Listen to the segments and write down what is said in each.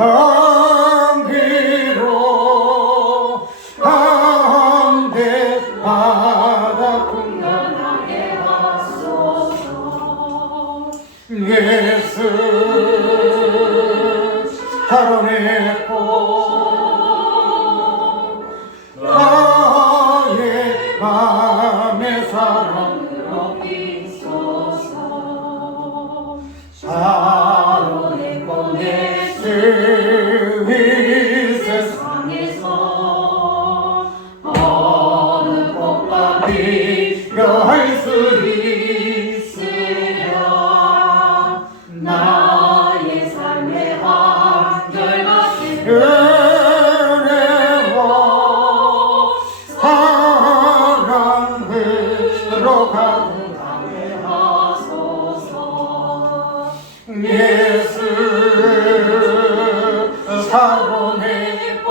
항비로 항대마다 공연하게 하소서. 예수 살아냈고 나의 맘의 사랑으로 비소서. 살아냈고 예수 이 세상에서 어느 꽃과 비교할 수 있으랴. 나의 삶의 한결같은 은혜와 사랑으로 가득하게 하소서. 예수 살아내고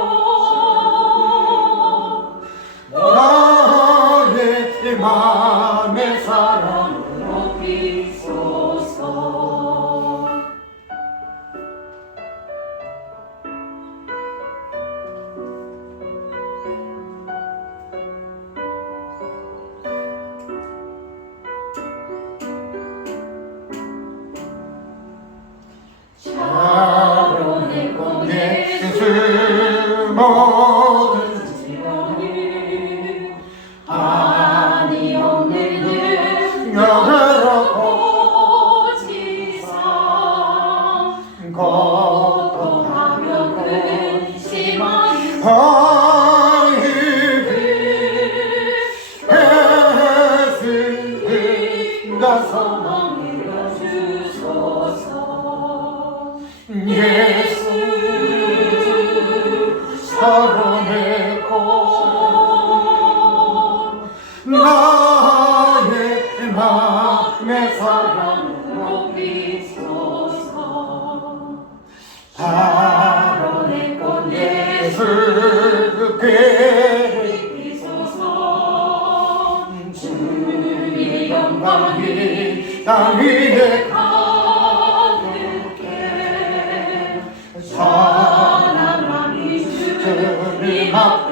나의 맘의 사랑으로 비소서. 살아내고 예수 모든 지원이 아니 없는 능력으로 고지사 고통하며 근심하는 아이들 애쓰는 소망을 주소서. 예수 살아내고 나의 맘의 사랑으로 비소서. 살아내고 예수께 비소서. 주의 영광이 땅 위에 가득해 사랑하니 주님 앞에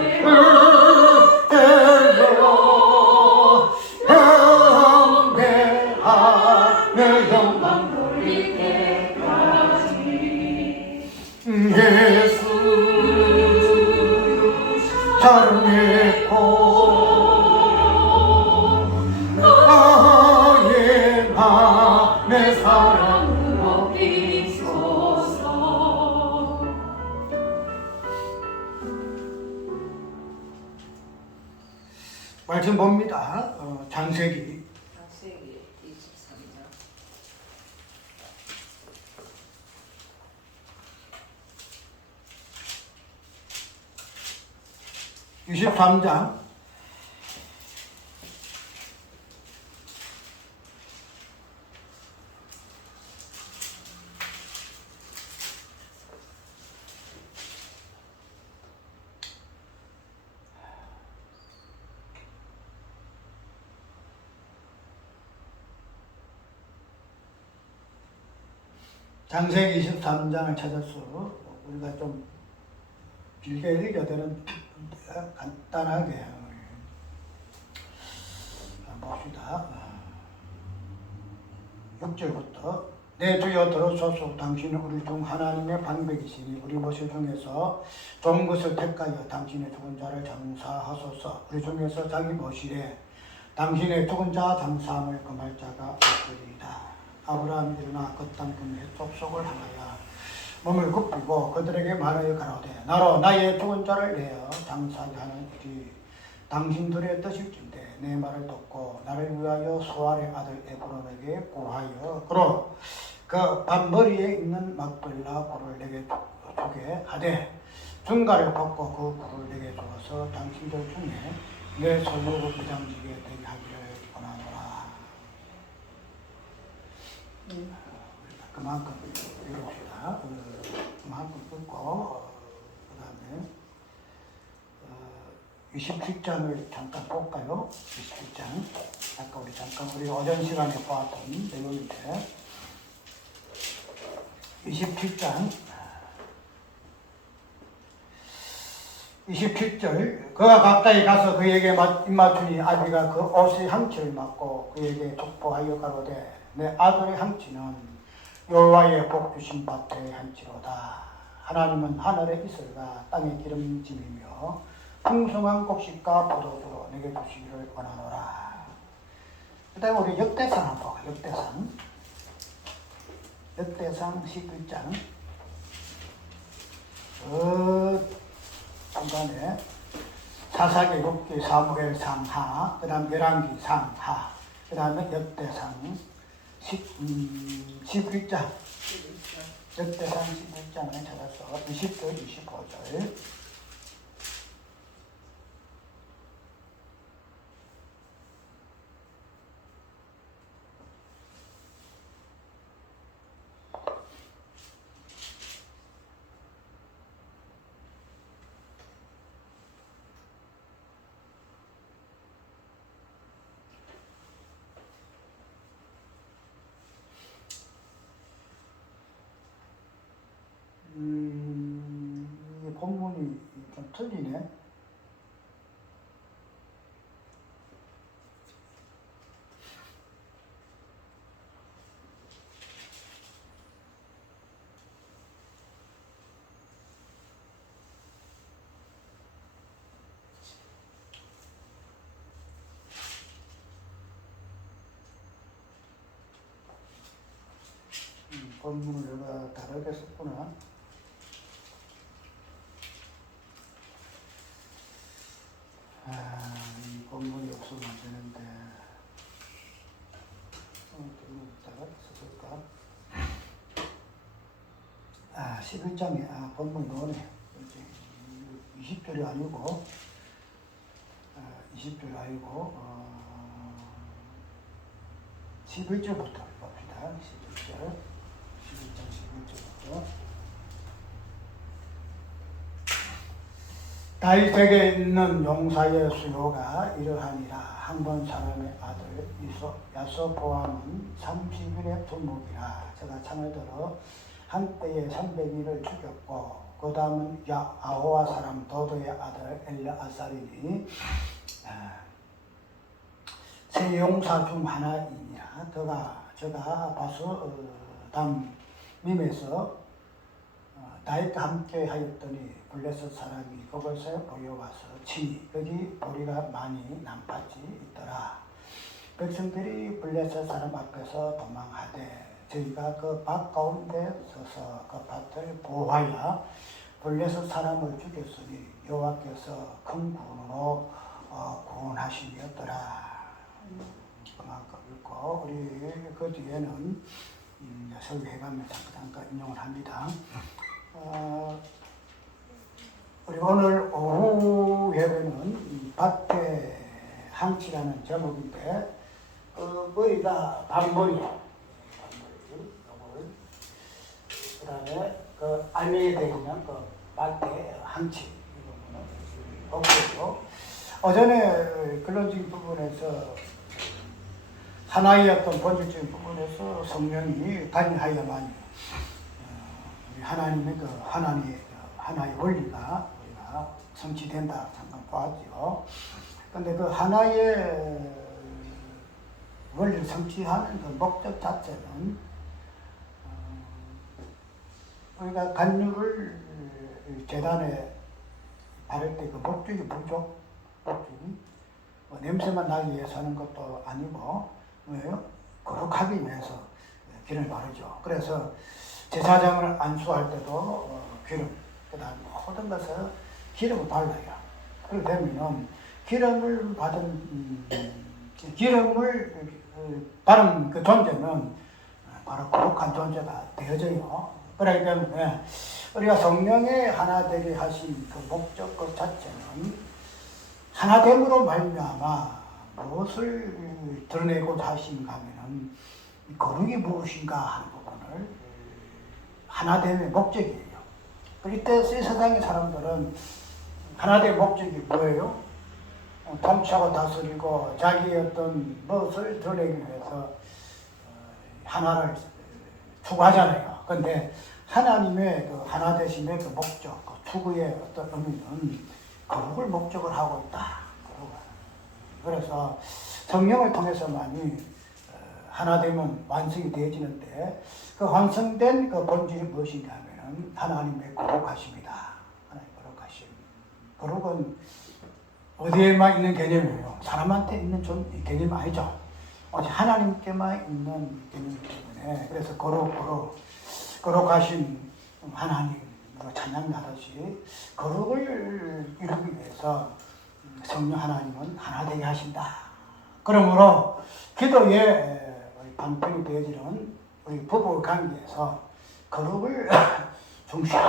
경배하며 영광 돌릴 때까지. 예수 살아냈고 나의 맘의 사랑으로 비소서. 말씀 봅니다. 창세기 23장 23장을 찾아서 우리가 좀 길게 읽어야 되는 간단하게 봅시다. 6절부터 내 주여 들으소서. 당신은 우리 중 하나님의 방백이시니 우리 모세 중에서 좋은 것을 택하여 당신의 죽은 자를 장사하소서. 우리 중에서 자기 모실에 당신의 죽은 자 장사함을 금할 자가 없으리이다. 아브라함 일어나 그 땅 금의 족속을 향하여 몸을 굽히고 그들에게 말하여 가로되 나로 나의 죽은 자를 내어 장사하게 하는 일이 당신들의 뜻일진데 내 말을 듣고 나를 위하여 소알의 아들 에브론에게 고하여 그로 그 밭머리에 있는 막벨라 굴을 내게 주게 하되 중가를 벗고 그 굴을 내게 주어서 당신들 중에 내 손으로 부장지게 되게 하기를 원하노라. 그만큼 읽읍시다. 그만큼 읽고 그 다음에 27장을 잠깐 볼까요? 27장. 아까 우리 오전 시간에 보았던 내용인데 27장 27절 그가 가까이 가서 그에게 입맞추니 아비가 그 옷의 향취를 맡고 그에게 족보하여 가로되 내 아들의 향취는 여호와의 복 주신 밭의 향취로다. 하나님은 하늘의 이슬과 땅의 기름짐이며 풍성한 곡식과 포도주로 내게 주시기를 원하노라. 그 다음에 우리 역대상 한번 봐. 역대상 11장 중간에 사사기록기 사무엘상 하, 그 다음 열왕기상 하, 그 다음에 역대상 11장 역대상 11장을 찾아서 20절 25절 이 본문이 좀 틀리네. 본문을 내가 다르게 썼구나. 이 본문이 없으면 안 되는데 썼을까? 11장에 본문 넣으네. 20절이 아니고 20절이 아니고 11절부터 봅시다. 11장 11절부터 다윗에게 있는 용사의 수요가 이러하니라. 항본 사람의 아들 야소보암은 30일의 두목이라. 저가 창을 들어 한때에 300일을 죽였고 그 다음은 아호와 사람 도도의 아들 엘르아살이니 세 용사 중 하나이니라. 저가 바수 담밈에서 다윗과 함께 하였더니 블레셋 사람이 그것에 보여와서 치니 거기 보리가 많이 남같이 있더라. 백성들이 블레셋 사람 앞에서 도망하되 저희가 그 밭 가운데 서서 그 밭을 보호하여 블레셋 사람을 죽였으니 여호와께서 큰 구원으로 구원하심이었더라. 그만큼 읽고 우리 그 뒤에는 설교해가면서 잠깐 인용을 합니다. 우리 오늘 오후 예배는 밭의 항치라는 제목인데 머리가 반머리, 그 다음에 그 알맹이 되면 그 밭의 항치 이거는 어전에 근본적인 부분에서 하나의 어떤 본질적인 부분에서 성령이 관여하여만 하나님의 하나의 원리가 우리가 성취된다 잠깐 보았죠. 그런데 그 하나의 원리를 성취하는 그 목적 자체는 우리가 간유를 제단에 바를 때 그 목적이 뭐죠? 목적이 냄새만 나기 위해서 하는 것도 아니고 뭐예요? 거룩하기 위해서 기름을 바르죠. 그래서 제사장을 안수할 때도 기름, 그 다음 모든 것을 기름을 발라요. 그렇게 되면은 기름을 바른 그 존재는 바로 거룩한 존재가 되어져요. 그렇기 때문에 우리가 성령의 하나 되게 하신 그 목적 그 자체는 하나됨으로 말미암아 무엇을 드러내고자 하신가 하면은 거룩이 무엇인가 하는 부분을 하나됨의 목적이에요. 이때 세상의 사람들은 하나됨의 목적이 뭐예요? 통치하고 다스리고 자기의 어떤 무엇을 드러내기 위해서 하나를 추구하잖아요. 그런데 하나님의 그 하나 되심의 그 목적, 그 추구의 어떤 의미는 거룩을 목적을 하고 있다. 그래서 성령을 통해서만이 하나 되면 완성이 되어지는데 그 완성된 그 본질이 무엇인가 하면 하나님의 거룩하심이다. 하나님의 거룩하심. 거룩은 어디에만 있는 개념이에요. 사람한테 있는 개념이 아니죠. 오직 하나님께만 있는 개념이기 때문에 그래서 거룩하신 하나님 찬양하듯이 거룩을 이루기 위해서 성령 하나님은 하나 되게 하신다. 그러므로 기도에 반편이 되어지는 우리 부부 관계에서 거룩을 중심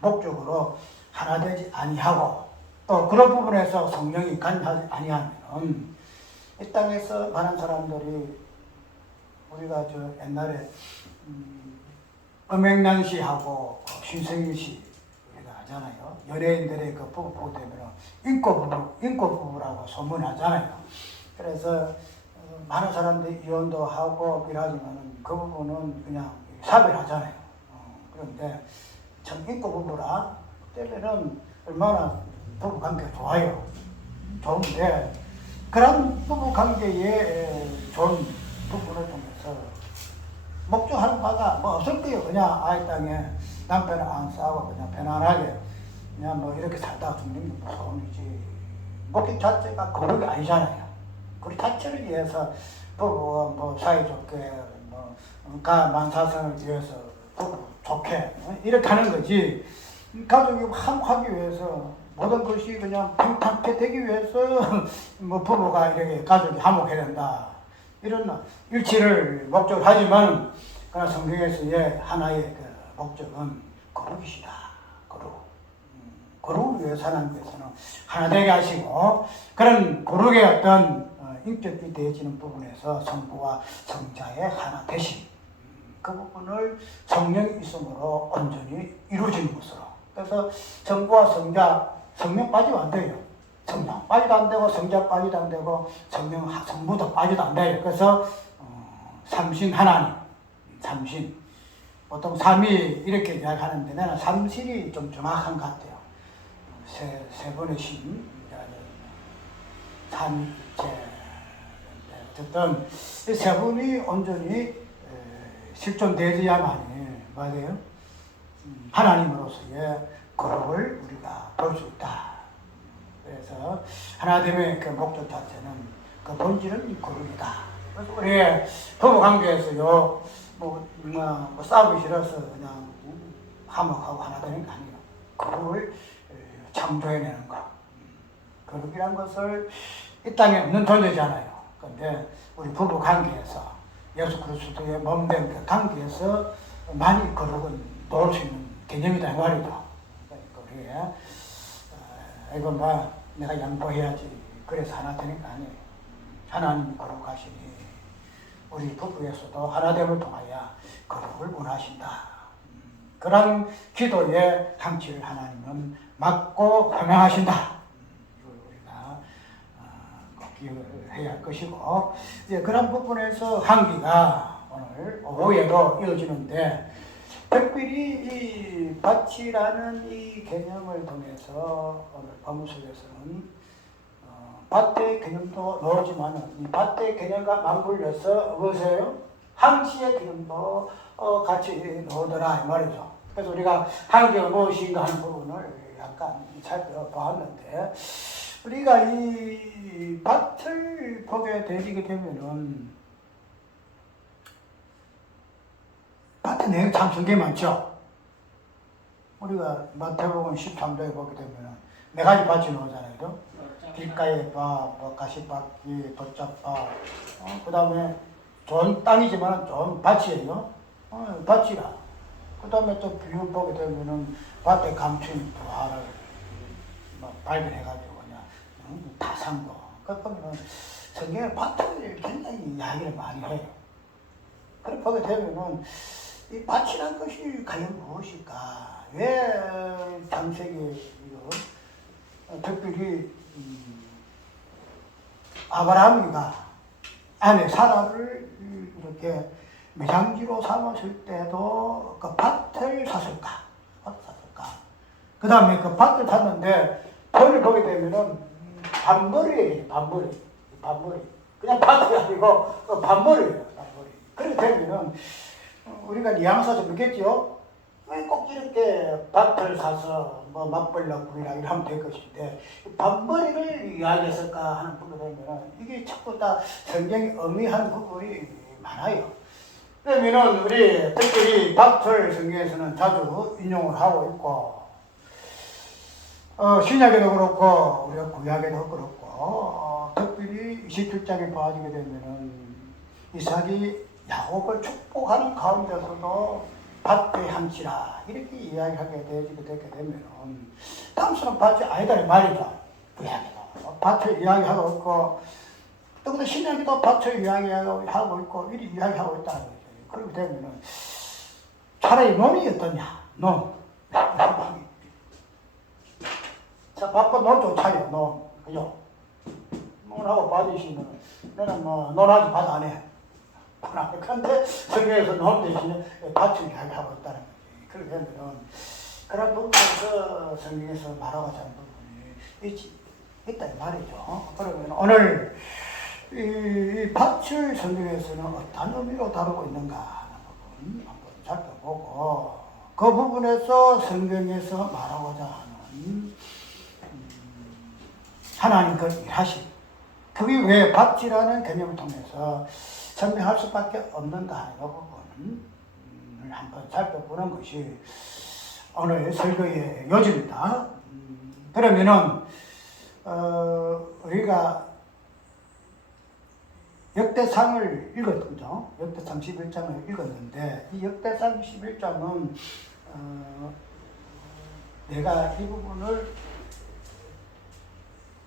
목적으로 하나 되지 아니하고 또 그런 부분에서 성령이 관여하지 아니하면 이 땅에서 많은 사람들이 우리가 저 옛날에 음행난시하고 신성일시 우리가 하잖아요. 연예인들의 그 부부 되면 인고 부부라고 소문하잖아요. 그래서 많은 사람들이 이혼도 하고 이러지만 그 부분은 그냥 사별하잖아요. 그런데 참 인고 부부라 때면은 얼마나 부부 관계가 좋아요. 좋은데 그런 부부 관계에 좋은 부분을 통해서 목적하는 바가 뭐 없을 거예요. 그냥 아이 땅에 남편을 안 싸우고 그냥 편안하게 그냥 뭐 이렇게 살다가 죽는 게 무서움이지. 목적 자체가 거룩이 아니잖아요. 그 자체를 위해서 부부가 뭐 사이좋게 뭐 만사성을 위해서 부부 좋게 이렇게 하는 거지. 가족이 화목하기 위해서 모든 것이 그냥 평탄하게 되기 위해서 뭐 부부가 이렇게 가족이 화목해야 된다. 이런 일치를 목적으로 하지만 그러나 성경에서의 하나의 그 목적은 거룩이시다. 거룩을 위해서 하나님께서는 하나 되게 하시고 그런 거룩의 어떤 인격이 되어지는 부분에서 성부와 성자의 하나 되심 그 부분을 성령이 있음으로 온전히 이루어지는 것으로 그래서 성부와 성자 성령 빠지면 안 돼요. 성령 빠지도 안 되고 성자 빠지도 안 되고 성부도 빠지도 안 돼요. 그래서 삼신 하나님 삼신 보통 삼위 이렇게 이야기하는데 나는 삼신이 좀 정확한 것 같아요. 세 번의 신 삼위일체 어쨌든 이 세 분이 온전히 실존되어야만이 뭐예요? 하나님으로서의 거룩을 우리가 볼 수 있다. 그래서 하나님의 그 목적 자체는 그 본질은 거룩이다. 그래서 우리의 부부 관계에서요, 뭐 싸우기 싫어서 그냥 화목하고 하나 되는 게 아니에요. 거룩을 창조해내는 것. 거룩이란 것을 이 땅에 없는 존재잖아요. 그런데 우리 부부 관계에서 예수 그리스도의 몸된 그 관계에서 많이 거룩은 놓을 수 있는 개념이다 이 말이죠. 그러니까 우리 이거 뭐 내가 양보해야지 그래서 하나 되는 게 아니에요. 하나님이 거룩하시니 우리 부부에서도 하나됨을 통하여 거룩을 원하신다. 그런 기도의 향취를 하나님은 막고 허명하신다. 우리가 꼭 기억을 해야 할 것이고 이제 그런 부분에서 한기가 오늘 오후에도 이어지는데 특별히 이 밭이라는 이 개념을 통해서 오늘 본문 속에서는 밭의 개념도 나오지만 이 밭의 개념과 맞물려서 무엇이에요? 항시의 개념도 같이 나오더라 이 말이죠. 그래서 우리가 항기가 무엇인가 하는 부분을 약간 살펴보았는데 우리가 이 밭을 보게 되게 되면은 밭의 내용 참 성경이 많죠. 우리가 마태복음 13장에 보게 되면은 네 가지 밭이 나오잖아요. 길가의 밭, 뭐 가시밭이, 돛잡밭, 그 다음에 좋은 땅이지만 좋은 밭이에요. 밭이라. 그 다음에 또 비유 보게 되면은 밭에 감춘 부화를 발견해가지고 그냥 다 산 거. 그렇게 보면은 성경에 밭을 굉장히 이야기를 많이 해요. 그렇게 보게 되면은 이 밭이란 것이 과연 무엇일까? 왜 창세기 특별히 아브라함이가 아내 사라를 이렇게 매장지로 삼았을 때도 그 밭을 샀을까? 그 다음에 그 밭을 샀는데 본을 보게 되면은 반머리예요. 반머리. 그냥 밭이 아니고 반머리예요. 반머리. 그렇게 되면은 우리가 뉘앙스가 좀 있겠죠. 왜 꼭 이렇게 밭을 사서 뭐 맞벌러 구이라 이러면 될 것인데 반머리를 이야기했을까 하는 부분이 되면 이게 자꾸 다 성경이 의미하는 부분이 많아요. 그러면은 우리 특별히 밭을 성경에서는 자주 인용을 하고 있고 신약에도 그렇고 우리가 구약에도 그렇고 특별히 27장에 빠지게 되면은 이삭이 야곱을 축복하는 가운데서도 밭의 향치라 이렇게 이야기하게 되게 되면은 당수는 밭이 아니다는 말이죠. 구약에도 밭을 이야기하고 있고 또 신약에도 밭을 이야기하고 있고 이렇게 이야기하고 있다는 거죠. 그렇게 되면은 차라리 논이 어떠냐? 논. 자, 밭과 논 좋잖아요. 논. 그죠? 논하고 밭이시면 너는 뭐 논하지 밭 안 해. 그런데 성경에서 논 대신에 밭을 이야기하고 있다는 거지. 그렇게 되면은 그런 부분에서 성경에서 말하고자 하는 부분이 있다 이 말이죠. 그러면 오늘 이 밭을 성경에서는 어떤 의미로 다루고 있는가 하는 부분 한번 살펴보고 그 부분에서 성경에서 말하고자 하는 하나님 그 일하심 그게 왜 밭이라는 개념을 통해서 설명할 수밖에 없는가 하는 그 부분을 한번 살펴보는 것이 오늘 설교의 요지입니다. 그러면은 우리가 역대상을 읽었죠. 역대상 11장을 읽었는데 이 역대상 11장은 내가 이 부분을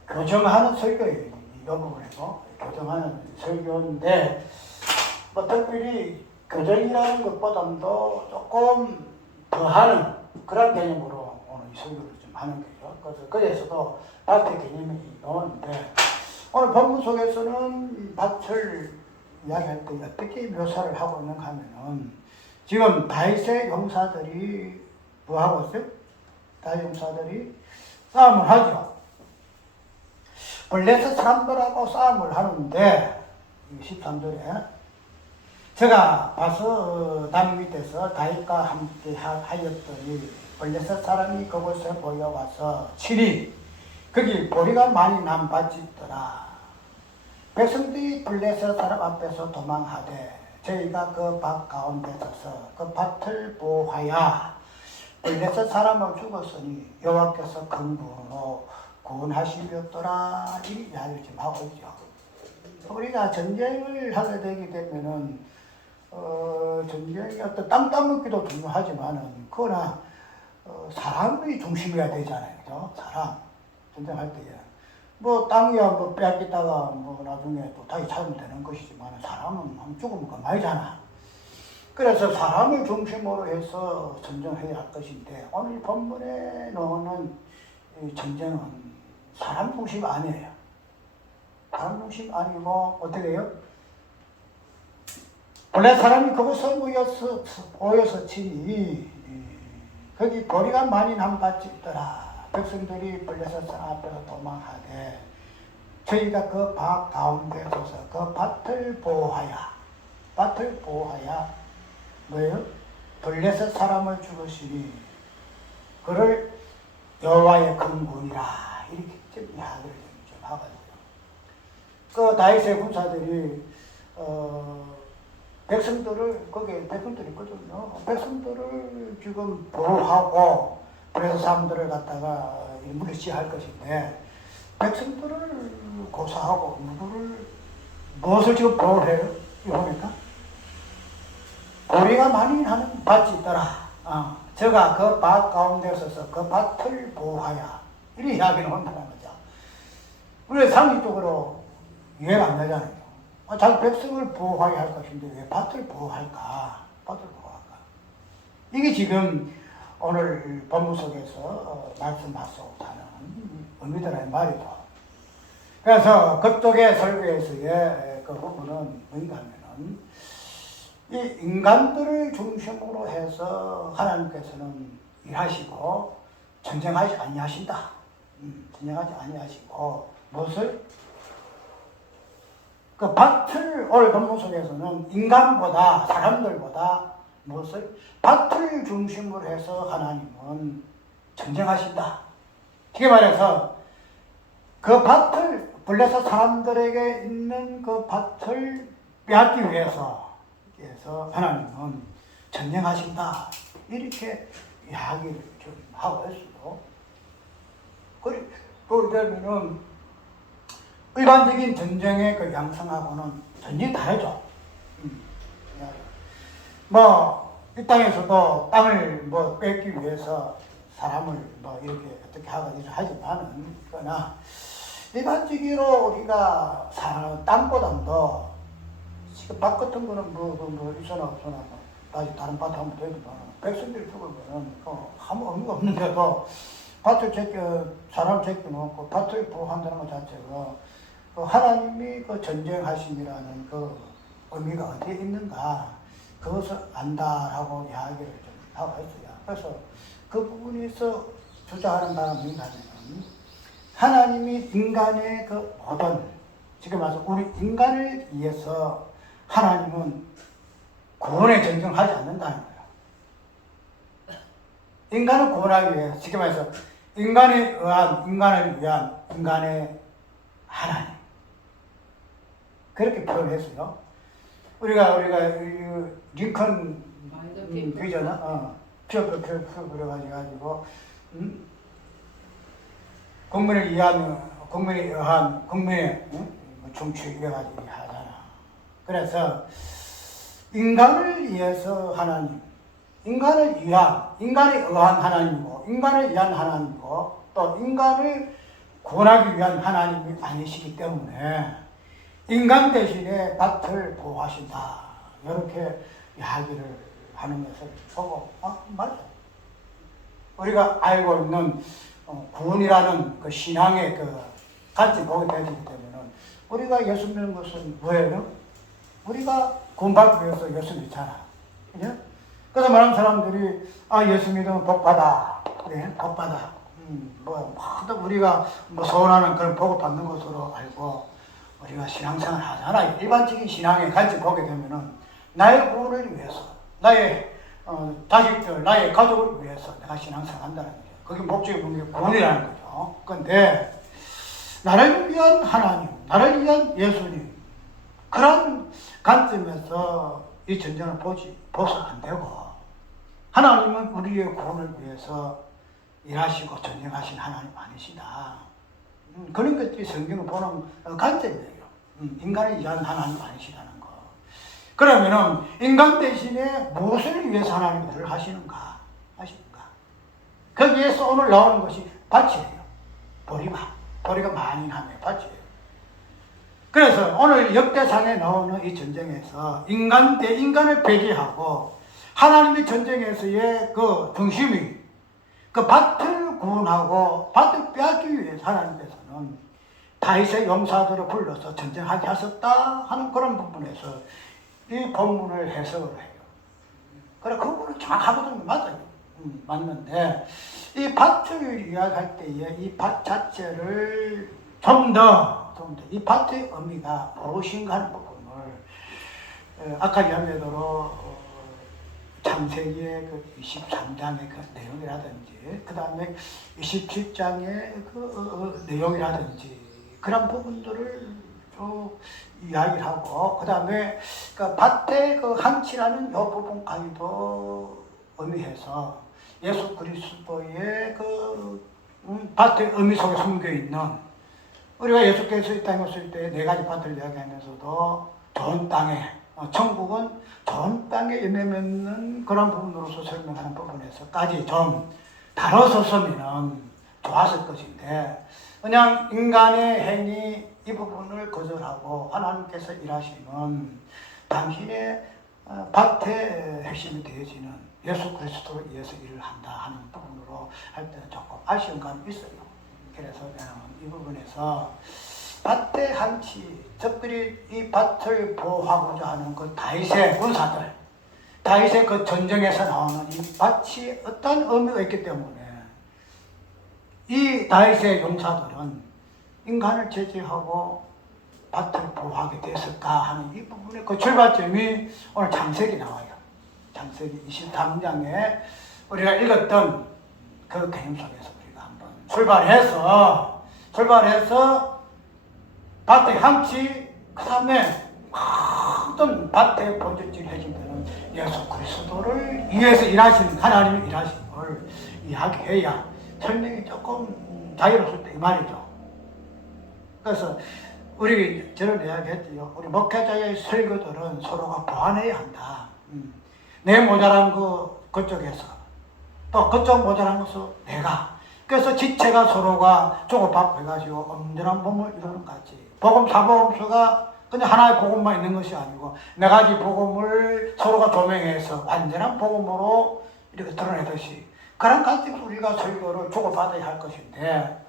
교정하는 설교예요. 이 부분에서 교정하는 설교인데 뭐 특별히 교정이라는 것보다도 조금 더하는 그런 개념으로 오늘 이 설교를 좀 하는 거죠. 그래서 거기에서도 밭의 개념이 나오는데 오늘 본문 속에서는 밭을 이야기할 때 어떻게 묘사를 하고 있는가 하면은 지금 다윗의 용사들이 뭐 하고 있어요? 다윗 용사들이 싸움을 하죠. 블레셋 사람들하고 싸움을 하는데 13절에 제가 봐서 담 밑에서 다윗과 함께 하였더니 블레셋 사람이 그곳에 모여와서 친히 거기 보리가 많이 난 밭이 있더라. 백성들이 블레셋 사람 앞에서 도망하되 저희가 그 밭 가운데 서서 그 밭을 보호하여 블레셋 사람을 죽었으니 여호와께서 큰 구원으로 구원하시렸더라. 이 이야기를 지금 하고 있죠. 우리가 전쟁을 하게 되게 되면은 전쟁이 어떤 땅 따먹기도 중요하지만은 그러나 사람이 중심이어야 되잖아요. 그죠? 사람 전쟁할 때에 뭐 땅이야 뭐 빼앗기다가 뭐 나중에 또 다시 찾으면 되는 것이지만 사람은 한 죽으면 그만이잖아. 그래서 사람을 중심으로 해서 전쟁해야 할 것인데 오늘 본문에 나오는 이 전쟁은 사람 중심 아니에요. 사람 중심 아니고 어떻게 해요? 원래 사람이 그곳에 모여서 치니 거기 보리가 많이 난 밭이 있더라. 백성들이 블레셋 사람 앞에서 도망하되 저희가 그 밭 가운데 서서 그 밭을 보호하여 뭐예요? 블레셋 사람을 죽으시니 그를 여호와의 큰 구원이라 이렇게 좀 이야기를 좀 하거든요. 그 다윗의 군사들이 백성들을 거기에 백성들이 있거든요. 백성들을 지금 보호하고 그래서 사람들을 갖다가 물리치할 것인데 백성들을 고사하고 무엇을 지금 보호를 해요? 이거 보니까 보리가 많이 하는 밭이 있더라. 제가 그 밭 가운데 서서 그 밭을 보호하여 이런 이야기를 한다는 거죠. 우리 상식적으로 이해가 안 되잖아요. 자기 백성을 보호하게 할 것인데 왜 밭을 보호할까? 이게 지금 오늘 본문 속에서 말씀하시고 하는 의미더란 말이죠. 그래서 그쪽의 설교에서의 그 부분은 뭔가 하면은 이 인간들을 중심으로 해서 하나님께서는 일하시고 전쟁하지 아니하신다. 전쟁하지 아니하시고 무엇을? 그 밭을 오늘 본문 속에서는 인간보다 사람들보다 무엇을? 밭을 중심으로 해서 하나님은 전쟁하신다. 쉽게 말해서 그 밭을 블레셋 사람들에게 있는 그 밭을 빼앗기 위해서 하나님은 전쟁하신다. 이렇게 이야기를 좀 하고 있어요. 그러면은 일반적인 전쟁의 그 양상하고는 전혀 다르죠. 이 땅에서도 땅을 뺏기 위해서 사람을 이렇게 어떻게 하지만은, 그러나 일반적으로 우리가 사는 땅보다도 지금 밭 같은 거는 있어나 없어나 다시 다른 밭 하면 되지만 백성들이 죽으면은 아무 의미가 없는데도 밭을 사람 제껴놓고 밭을 보호한다는 것 자체가 하나님이 그 전쟁하심이라는 그 의미가 어디에 있는가 그것을 안다라고 이야기를 좀 하고 있어요. 그래서 그 부분에서 주장하는 바가 뭐냐면 하나님이 인간의 그 모든 지금 말해서 우리 인간을 위해서 하나님은 구원의 전쟁하지 않는다는 거예요. 인간을 구원하기 위해서 지금 말해서 인간을 위한 인간의 하나님 그렇게 표현했어요. 우리가 링컨 비전 그래가지고 국민에 의한 국민의 정치 이래가지고 하잖아. 그래서 인간을 위해서 하나님, 인간에 의한 하나님이고 인간을 위한 하나님이고 또 인간을 구원하기 위한 하나님이 아니시기 때문에 인간 대신에 밭을 보호하신다. 이렇게 이야기를 하는 것을 보고 맞아. 우리가 알고 있는 구원이라는 그 신앙의 그 관점 보게 되기 때문에 우리가 예수 믿는 것은 뭐예요? 우리가 구원받기 위해서 예수 믿잖아. 그죠? 그래서 많은 사람들이 예수 믿으면 복받아. 네, 복받아. 우리가 소원하는 그런 복을 받는 것으로 알고 우리가 신앙생활 하잖아. 일반적인 신앙의 관점 보게 되면은 나의 구원을 위해서, 나의 자식들, 나의 가족을 위해서 내가 신앙생활 한다는 거죠. 그게 목적이 뭔 게 구원이라는 거죠. 그런데 나를 위한 하나님, 나를 위한 예수님 그런 관점에서 이 전쟁을 보서 안 되고 하나님은 우리의 구원을 위해서 일하시고 전쟁하신 하나님 아니시다. 그런 것들이 성경을 보는 관점이에요. 인간을 위한 하나님 아니시다는 거. 그러면은 인간 대신에 무엇을 위해서 하나님이 일을 하시는가? 거기에서 오늘 나오는 것이 밭이에요. 보리가 많이 나면 밭이에요. 그래서 오늘 역대상에 나오는 이 전쟁에서 인간 대 인간을 배제하고 하나님의 전쟁에서의 그 중심이 그 밭을 구원하고 밭을 빼앗기 위해서 하나님께서는 다윗의 용사들을 불러서 전쟁하게 하셨다 하는 그런 부분에서 이 본문을 해석을 해요. 그래 그 부분은 정확하거든요. 맞아요. 맞는데 이 밭을 이야기할 때에 이 밭 자체를 좀 더 이 밭의 의미가 무엇인가 하는 부분을 아까 이야기대로 창세기의 그 23장의 그 내용이라든지 그 다음에 27장의 그 내용이라든지 그런 부분들을 쭉 이야기를 하고 그 다음에 그 밭의 그 한치라는 이 부분까지도 의미해서 예수 그리스도의 그 밭의 의미 속에 숨겨 있는 우리가 예수께서 이 땅에 오실 때 네 가지 밭을 이야기하면서도 좋은 땅에 천국은 좋은 땅에 열매 맺는 그런 부분으로서 설명하는 부분에서까지 좀 다뤄섰으면 좋았을 것인데 그냥 인간의 행위 이 부분을 거절하고 하나님께서 일하시는 당신의 밭의 핵심이 되어지는 예수 그리스도를 위해서 일을 한다 하는 부분으로 할 때는 조금 아쉬운 감이 있어요. 그래서 이 부분에서 밭의 한치, 특별히 이 밭을 보호하고자 하는 그 다윗의 군사들, 다윗의 그 전쟁에서 나오는 이 밭이 어떤 의미가 있기 때문에 이 다윗의 용사들은 인간을 제지하고 밭을 보호하게 됐을까 하는 이 부분의 그 출발점이 오늘 창세기 나와요. 창세기 23장에 우리가 읽었던 그 개념 속에서 우리가 한번 출발해서 밭에 향치, 그 다음에 모든 밭에 본질질 해주면 예수 그리스도를 위해서 일하시는 하나님의 일하심을 이야기해야 설명이 조금 자유로울 때 이 말이죠. 그래서 저는 이야기했죠. 우리 목회자의 설교들은 서로가 보완해야 한다. 내 모자란 그쪽에서 또 그쪽 모자란 것은 내가. 그래서 지체가 서로가 조급하고 해가지고 온전한 몸을 이루는 것 같이. 복음 사복음서가 그냥 하나의 복음만 있는 것이 아니고 네 가지 복음을 서로가 조명해서 완전한 복음으로 이렇게 드러내듯이 그런 가지고 우리가 설교를 주고받아야 할 것인데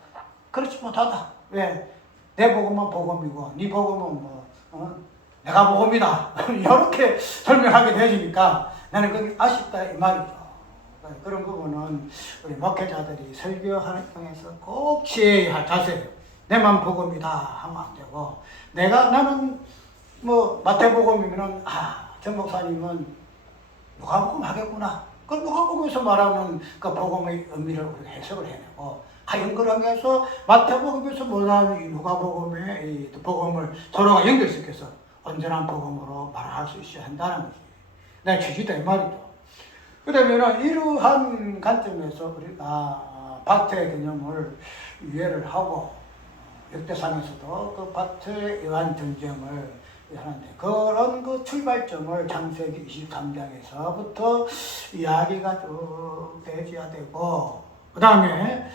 그렇지 못하다. 왜? 내 복음은 복음이고 네 복음은 내가 복음이다. 이렇게 설명하게 되니까 나는 그게 아쉽다 이 말이죠. 그런 부분은 우리 목회자들이 설교하는 중에서 꼭 취해야 할 자세예요. 내만 복음이다 하면 안 되고 나는 마태복음이면은 전 목사님은 누가복음 하겠구나. 그 누가복음에서 말하는 그 복음의 의미를 우리가 해석을 해내고 과연 그런 해서 마태복음에서 말하는 이 누가복음의 이 복음을 서로가 연결시켜서 온전한 복음으로 말할 수 있어야 한다는 거지. 내 취지다 이 말이죠. 그러면 이러한 관점에서 우리가 밭의 개념을 이해를 하고 역대상에서도 그 밭에 의한 전쟁을 하는데 그런 그 출발점을 창세기 23장에서부터 이야기가 쭉 되어야 되고 그 다음에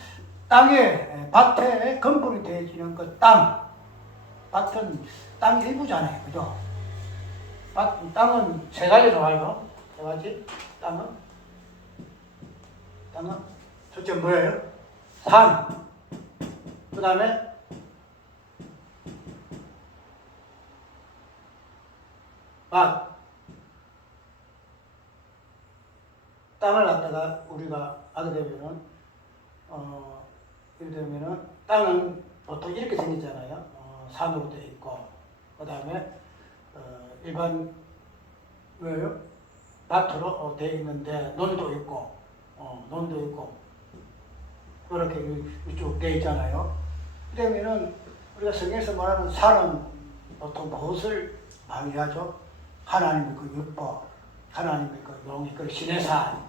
밭에 근본이 되어지는 그 밭은 땅 일부잖아요. 그죠? 땅은 세 가지 나와요. 세 가지. 땅은 첫째 뭐예요? 산. 그 다음에 밭. 땅을 갖다가 우리가 하게 되면은 이렇게 되면은 땅은 보통 이렇게 생기잖아요. 산으로 되어 있고 그 다음에 일반 뭐예요? 밭으로 되어 있는데 논도 있고 그렇게 쭉 되어 있잖아요. 그러면은 우리가 성경에서 말하는 산은 보통 무엇을 말하죠? 하나님의 그 율법, 하나님의 그 용의 그 시내산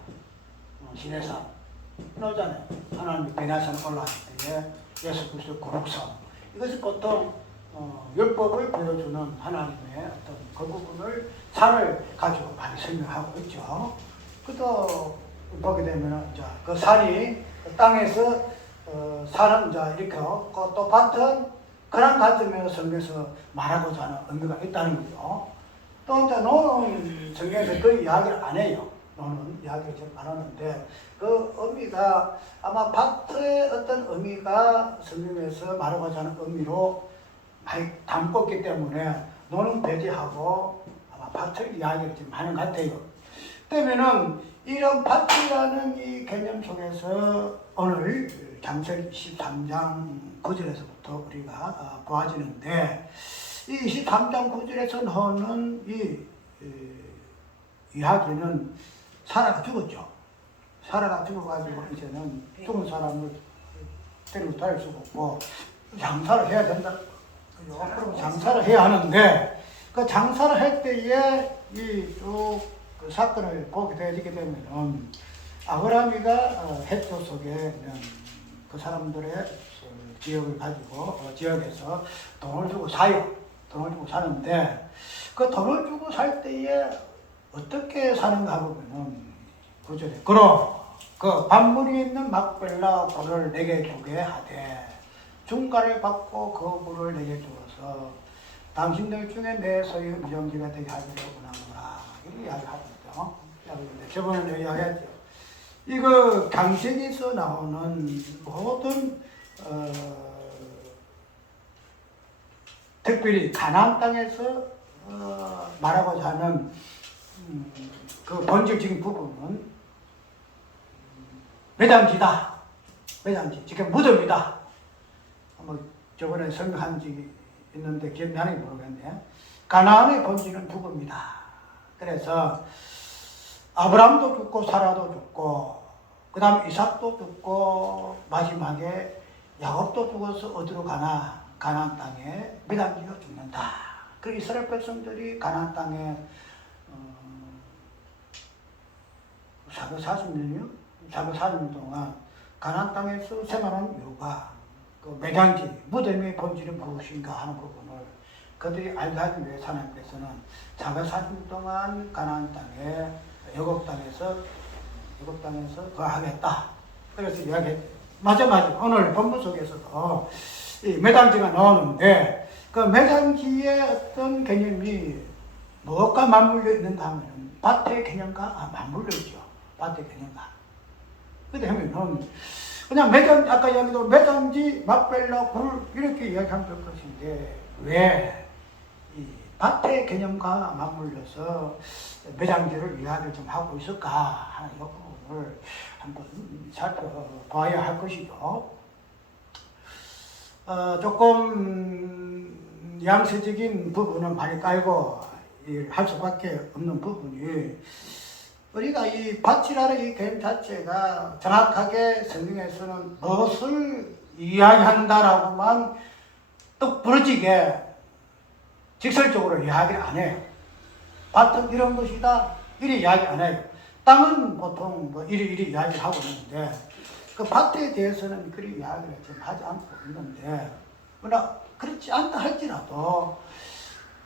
나오잖아요. 하나님의 베나산 올라갈 때에 예수 그리스도 거룩성 이것이 보통 율법을 보여주는 하나님의 어떤 그 부분을 산을 가지고 많이 설명하고 있죠. 또 보게 되면 그 산이 그 땅에서 산은 이렇게 없고 또 밭은 그런 관점에서 성경에서 말하고자 하는 의미가 있다는 거죠. 또 노는 성경에서 그 이야기를 안 해요. 노는 이야기를 좀 안 하는데 그 의미가 아마 밭의 어떤 의미가 성경에서 말하고자 하는 의미로 많이 담고 있기 때문에 노는 배제하고 아마 밭의 이야기를 좀 하는 것 같아요. 그러면은 이런 밭이라는 이 개념 속에서 오늘 창세기 23장 9절에서부터 우리가 보아지는데 이 23장 9절에서 나오는 이 이야기는 사라가 죽었죠. 사라가 죽어가지고 이제는 죽은 사람을 데리고 다닐 수가 없고 장사를 해야 된다. 그럼 장사를 해야 하는데 그 장사를 할 때에 그 사건을 보게 되게 되면은 아브라함이가 헷조 속에 있는 그 사람들의 지역을 가지고 지역에서 돈을 주고 사요. 돈을 주고 사는데 그 돈을 주고 살 때에 어떻게 사는가 보면은 구절에 그럼 그 반문이 있는 막벨라 굴을 내게 주게 하되 중가를 받고 그 굴을 내게 주어서 당신들 중에 내 소유 미정지가 되게 하기로 원하노라. 이렇게 이야기하고 있죠. 저번에 이야기했죠. 이거 강세기에서 나오는 모든 특별히 가나안 땅에서 말하고자 하는 그 본질적인 부분은 매장지다. 매장지, 지금 무덤이다. 뭐 저번에 설명한 적이 있는데 기억나는지 모르겠네. 가나안의 본질은 죽음이다. 그래서 아브라함도 죽고 사라도 죽고 그 다음 이삭도 죽고 마지막에 야곱도 죽어서 어디로 가나? 가나안 땅에 매장지어 죽는다. 그 이스라엘 백성들이 가나안 땅에 440년이요? 440년 동안 가나안 땅에서 생활한 이유가 그 매장지, 무덤의 본질은 무엇인가 하는 부분을 그들이 알게 하기 위해 하나님께서는 440년 동안 가나안 땅에 애굽 땅에서 거하겠다. 그래서 이야기했죠. 맞아. 오늘 본문 속에서도 이 매장지가 나오는데 그 매장지의 어떤 개념이 무엇과 맞물려 있는가 하면 밭의 개념과 맞물려 있죠. 밭의 개념과. 그다음에는 그냥 매장, 아까 여기도 매장지, 막벨라, 굴 이렇게 이야기하면 될 것인데 왜 이 밭의 개념과 맞물려서 매장지를 이야기를 좀 하고 있을까 하는 이 부분을 한번 살펴봐야 할 것이죠. 조금 양세적인 부분은 많이 깔고 할 수밖에 없는 부분이 우리가 이 밭이라는 이 개념 자체가 정확하게 성경에서는 무엇을 이야기한다라고만 떡 부러지게 직설적으로 이야기를 안 해요. 밭은 이런 것이다. 이리 이야기 안 해요. 땅은 보통 뭐 이리 이야기를 하고 있는데 그 밭에 대해서는 그리 이야기를 좀 하지 않고 있는데 그러나 그렇지 않다 할지라도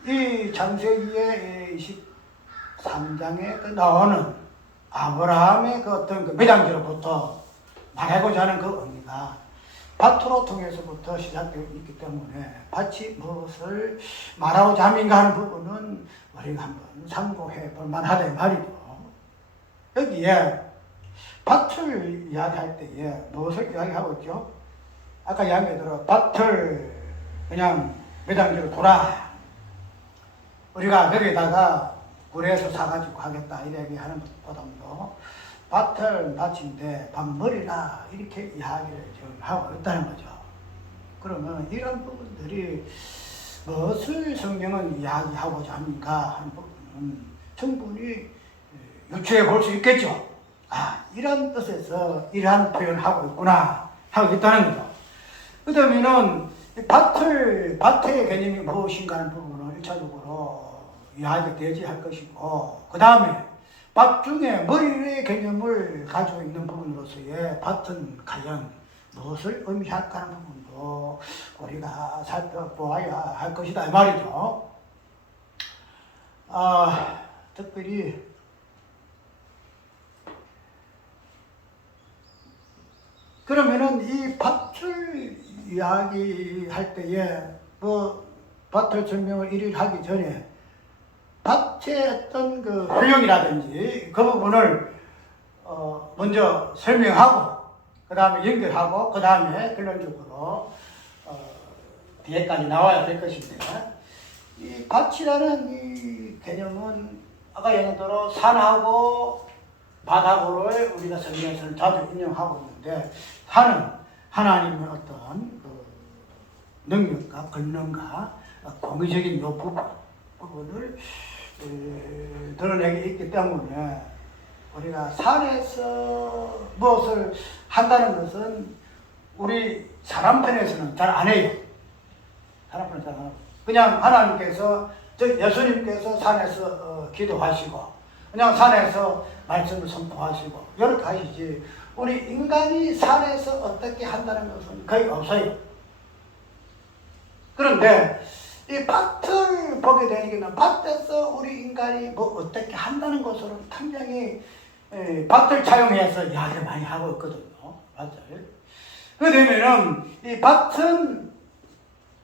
이 창세기의 23장에 나오는 아브라함의 그 어떤 그 매장지로부터 말하고자 하는 그 의미가 밭으로 통해서부터 시작되어 있기 때문에 밭이 무엇을 말하고자 함인가 하는 부분은 우리가 한번 참고해 볼 만하다 말이죠. 여기에 밭을 이야기할 때에 무엇을 이야기하고 있죠? 아까 이야기했대로 밭을 그냥 매장지로 둬라. 우리가 거기에다가 굴에서 사가지고 하겠다 이렇게 하는 것보다도 밭을 밭인데 밭머리라 이렇게 이야기를 지금 하고 있다는 거죠. 그러면 이런 부분들이 무엇을 성경은 이야기하고자 합니까 하는 부분은 충분히 유추해 볼 수 있겠죠. 아, 이런 뜻에서 이러한 표현을 하고 있구나 하고 있다는 거죠. 그 다음에는 밭의 개념이 무엇인가 하는 부분을 1차적으로 이야기가 되지 할 것이고, 그 다음에 밭 중에 머리의 개념을 가지고 있는 부분으로서의 밭은 과연 무엇을 의미할까 하는 부분도 우리가 살펴보아야 할 것이다 이 말이죠. 특별히 그러면은 이 밭을 이야기할 때에 뭐 밭을 설명을 일일 하기 전에 밭의 어떤 그 활용이라든지 그 부분을 먼저 설명하고 그 다음에 연결하고 그 다음에 결론적으로 뒤에까지 나와야 될 것인데 이 밭이라는 이 개념은 아까 얘기대로 산하고 바다고를 우리가 성경에서는 자주 인용하고 있는데 산은 하나님의 어떤 그 능력과 권능과 공의적인 요 부분을 드러내기 있기 때문에 우리가 산에서 무엇을 한다는 것은 우리 사람 편에서는 잘 안 해요. 사람 편에서 잘 안 해요. 그냥 하나님께서 예수님께서 산에서 기도하시고 그냥 산에서 말씀을 선포하시고 이렇게 하시지 우리 인간이 산에서 어떻게 한다는 것은 거의 없어요. 그런데 이 밭을 보게 되니까 밭에서 우리 인간이 뭐 어떻게 한다는 것으로 굉장히 밭을 차용해서 이야기를 많이 하고 있거든요. 맞아요. 그러면은 이 밭은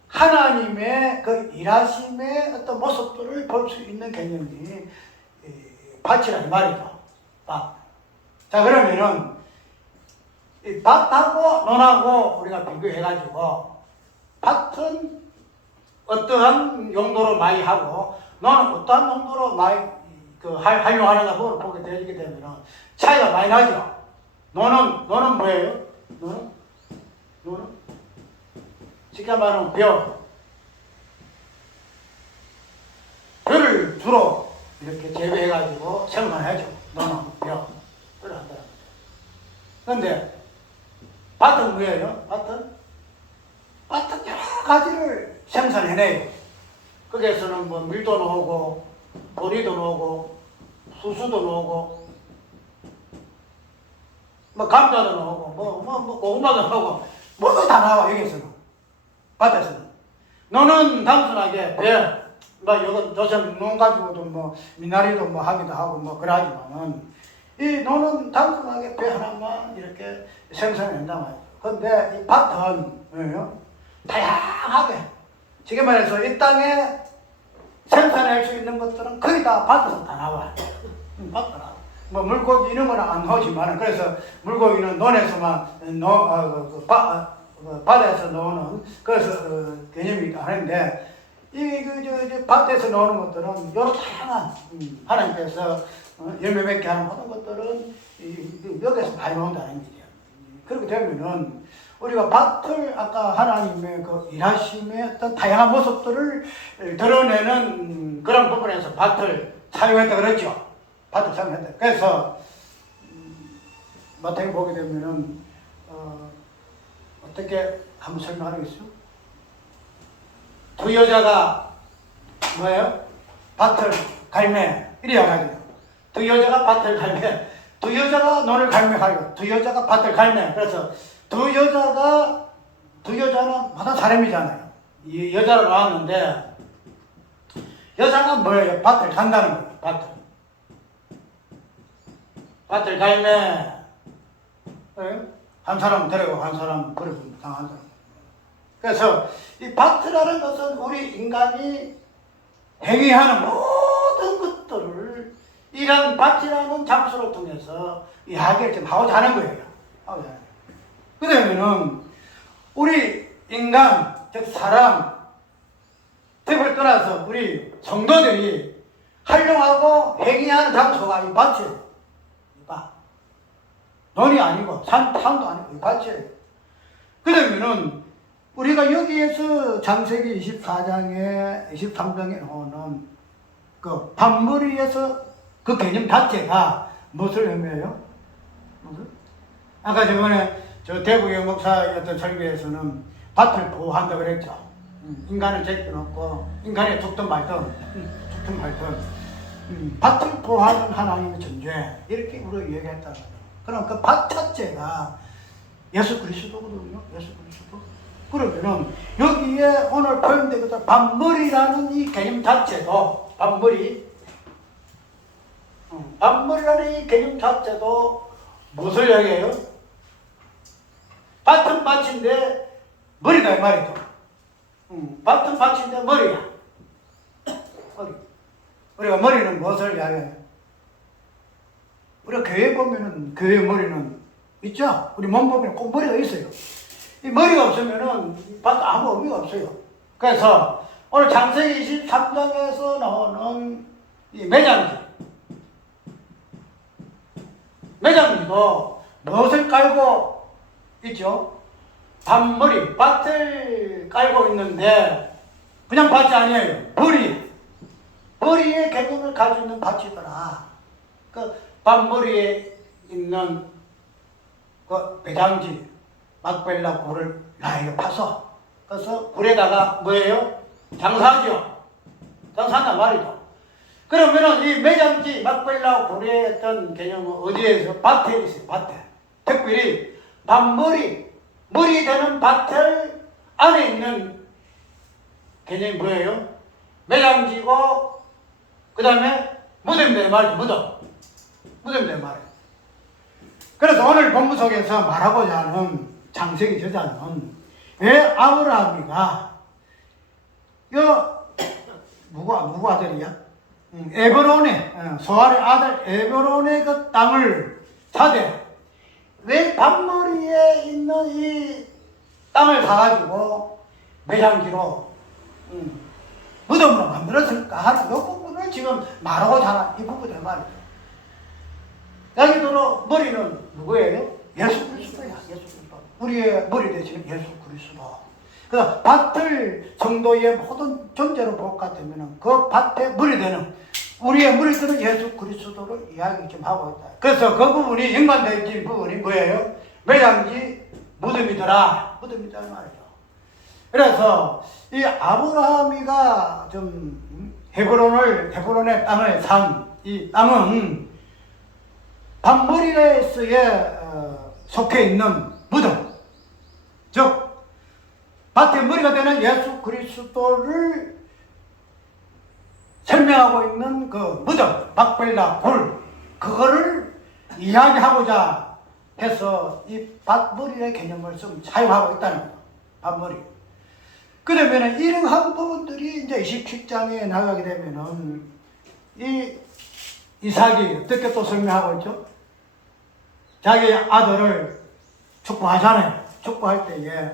하나님의 그 일하심의 어떤 모습들을 볼 수 있는 개념이 밭이라는 말이죠. 밭. 자, 그러면은 이 밭하고 논하고 우리가 비교해가지고 밭은 어떠한 용도로 많이 하고 논은 어떠한 용도로 많이 활용하는가 보게 되게 되면 차이가 많이 나죠. 논은 뭐예요? 논은 너는? 쉽게 말하면 벼를 주로 이렇게 재배해가지고 생산해줘. 너는 벼. 그래 한다. 근데 밭은 뭐예요? 밭은 여러 가지를 생산해내요. 거기에서는 뭐 밀도 나오고 보리도 나오고 수수도 나오고 뭐 감자도 나오고 뭐 고구마도 나오고 뭐도 다 나와. 여기서는 밭에서는. 너는 단순하게 뭐 요즘 농 가지고도 뭐 미나리도 뭐 하기도 하고 뭐 그러지만은 이 너는 단순하게 배 하나만 이렇게 생산한단 말이에요. 근데 이 밭은 뭐예요? 다양하게, 지금 말해서 이 땅에 생산할 수 있는 것들은 거의 다 밭에서 다 나와요. 밭에서 나와. 뭐 물고기 이런 거는 안 나오지만, 그래서 물고기는 논에서만 바다에서 나오는 그래서 개념이 하는데, 밭에서 나오는 것들은 여러 다양한 하나님께서 열매 맺게 하는 모든 것들은 여기서 많이 나온다는 얘기예요. 그렇게 되면은 우리가 밭을 아까 하나님의 그 일하심의 어떤 다양한 모습들을 드러내는 그런 부분에서 밭을 사용했다 그랬죠. 밭을 사용했다. 그래서 마태복음 보게 되면은 어떻게 한번 설명하겠어요? 두 여자가 뭐예요? 밭을 갈매 이래야 가지고 두 여자가 밭을 갈매, 두 여자가 논을 갈매하고 두 여자가 밭을 갈매. 그래서 두 여자는 모든 사람이잖아요. 이 여자로 나왔는데 여자가 뭐예요? 밭을 간다는 거예요. 밭을 갈매. 한 사람 데리고 한 사람 버리고 당한 사람. 그래서 이 밭이라는 것은 우리 인간이 행위하는 모든 것들을 이런 밭이라는 장소를 통해서 이야기를 좀 하고자 하는 거예요. 그러면은 우리 인간, 즉 사람, 듭을 떠나서 우리 성도들이 활용하고 행위하는 장소가 이 밭이에요. 이 밭. 논이 아니고 산도 아니고 이 밭이에요. 그러면은 우리가 여기에서 창세기 24장에 23장에 나오는 그 밭머리에서 그 개념 자체가 무엇을 의미해요? 아까 저번에 저 대구의 목사였던 설교에서는 밭을 보호한다 그랬죠. 인간을 제껴놓고 인간이 죽든 말든 밭을 보호하는 하나님의 존재, 이렇게 우리가 얘기했다는 거예요. 그럼 그 밭 자체가 예수 그리스도거든요. 예수 그리스도. 그러면은 여기에 오늘 표현되거든 밭머리라는 이 개념 자체도 밭머리라는 이 개념 자체도 무엇을 얘기해요? 밭은 밭인데 머리다 이 말이죠. 밭은 밭인데 머리야. 머리. 우리가 머리는 무엇을 이야기해요? 우리가 교회 보면은 교회 머리는 있죠? 우리 몸 보면 꼭 머리가 있어요. 이 머리가 없으면은 밭 아무 의미가 없어요. 그래서 오늘 창세기 23장에서 나오는 이 매장지도 무엇을 깔고 있죠? 밭머리, 밭을 깔고 있는데 그냥 밭이 아니에요. 머리의 개념을 가지고 있는 밭이더라. 그 밭머리에 있는 그 배장지, 막벨라 굴을 나에게 파서, 그래서 굴에다가 뭐예요? 장사하죠. 장사한단 말이죠. 그러면은 이 매장지, 막벨라 굴의 어떤 개념은 어디에서? 밭에 있어요. 밭에. 특별히 머리 되는 밭을 안에 있는 개념이 뭐예요? 매장지고 그 다음에 무덤대 말이죠. 무덤대 말이에요. 그래서 오늘 본문 속에서 말하고자 하는 창세기 저자는 왜 아브라함이가 누구 아들이야? 에브론의 소알의 아들 에브론의 그 땅을 사대 왜 밭머리에 있는 이 땅을 사가지고 매장지로 무덤으로 만들었을까 하는 이 부분을 지금 말하고자 하는 이 부분을 말이죠. 여기도 머리는 누구예요? 예수 그리스도야. 예수 그리스도. 우리의 머리 되시는 예수 그리스도. 그 밭을 성도의 모든 존재로 볼 것 같으면 그 밭의 머리 되는 우리의 머리 되는 예수 그리스도를 이야기 좀 하고 있다. 그래서 그 부분이 연관되어 있는 부분이 뭐예요? 매장지 무덤이더라. 무덤이다 말이죠. 그래서 이 아브라함이가 좀 헤브론의 땅을 산 이 땅은 밭머리에서의 속해 있는 무덤, 즉 밭의 머리가 되는 예수 그리스도를 설명하고 있는 그 무덤, 막벨라 굴, 그거를 이야기하고자 해서 이 밭머리의 개념을 좀 사용하고 있다는 거예요. 밭머리. 그러면 이러한 부분들이 이제 27장에 나가게 되면은 이삭이 어떻게 또 설명하고 있죠? 자기 아들을 축복하잖아요. 축복할 때에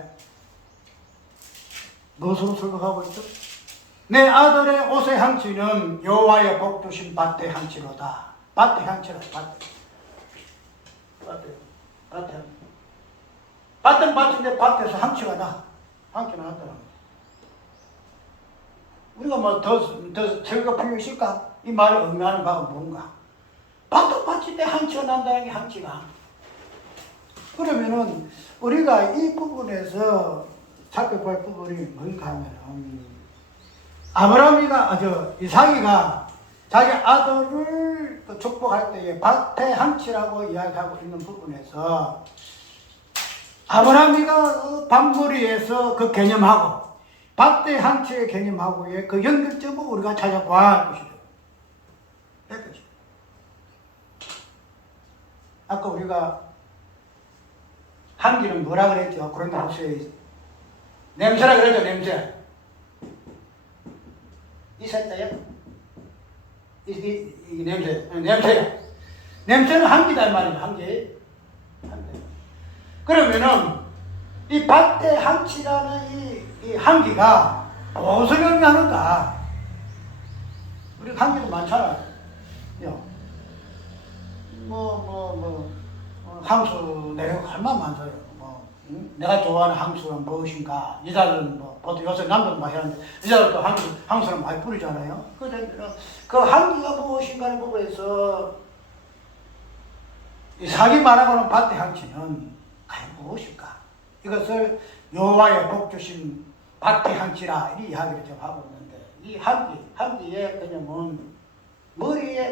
무엇으로 설명하고 있죠? 내 아들의 옷의 향취는 여호와의 복 주신 밭의 향취로다. 밭의 향취로다. 밭은 밭인데 밭에서 향취가 나. 향취가 났더라고요. 우리가 뭐 더 설교가 필요 있을까? 이 말을 의미하는 바가 뭔가? 밭도 밭인데 향취가 난다는 게 향취가. 그러면은 우리가 이 부분에서 살펴볼 부분이 뭔가 하면은 이삭이가 자기 아들을 축복할 때에 밭의 향취라고 이야기하고 있는 부분에서 아브라함이가 밭머리에서 그 개념하고 밭의 향취의 개념하고의 그 연결점을 우리가 찾아봐야 할 것이죠. 아까 우리가 향기는 뭐라 그랬죠? 그런데 혹시 냄새라 그랬죠? 냄새. 있었어요? 이 냄새야. 냄새는 향기다 이 말이에요. 향기. 그러면은 이 밭의 향취라는 이 향기가 무엇을 의미하는가? 우리 향기도 많잖아요. 향수 내가 얼마나 많아요. 내가 좋아하는 향수는 무엇인가? 여자들은 보통 요새 남들은 많이 하는데 여자들도 향수는 많이 뿌리잖아요. 그 향기가 무엇인가를 부분에서 이삭이 말하고는 밭의 향취는 과연 무엇일까? 이것을 여호와의 복 주신 밭의 향취라 이 이야기를 좀 하고 있는데 이 향기의 개념은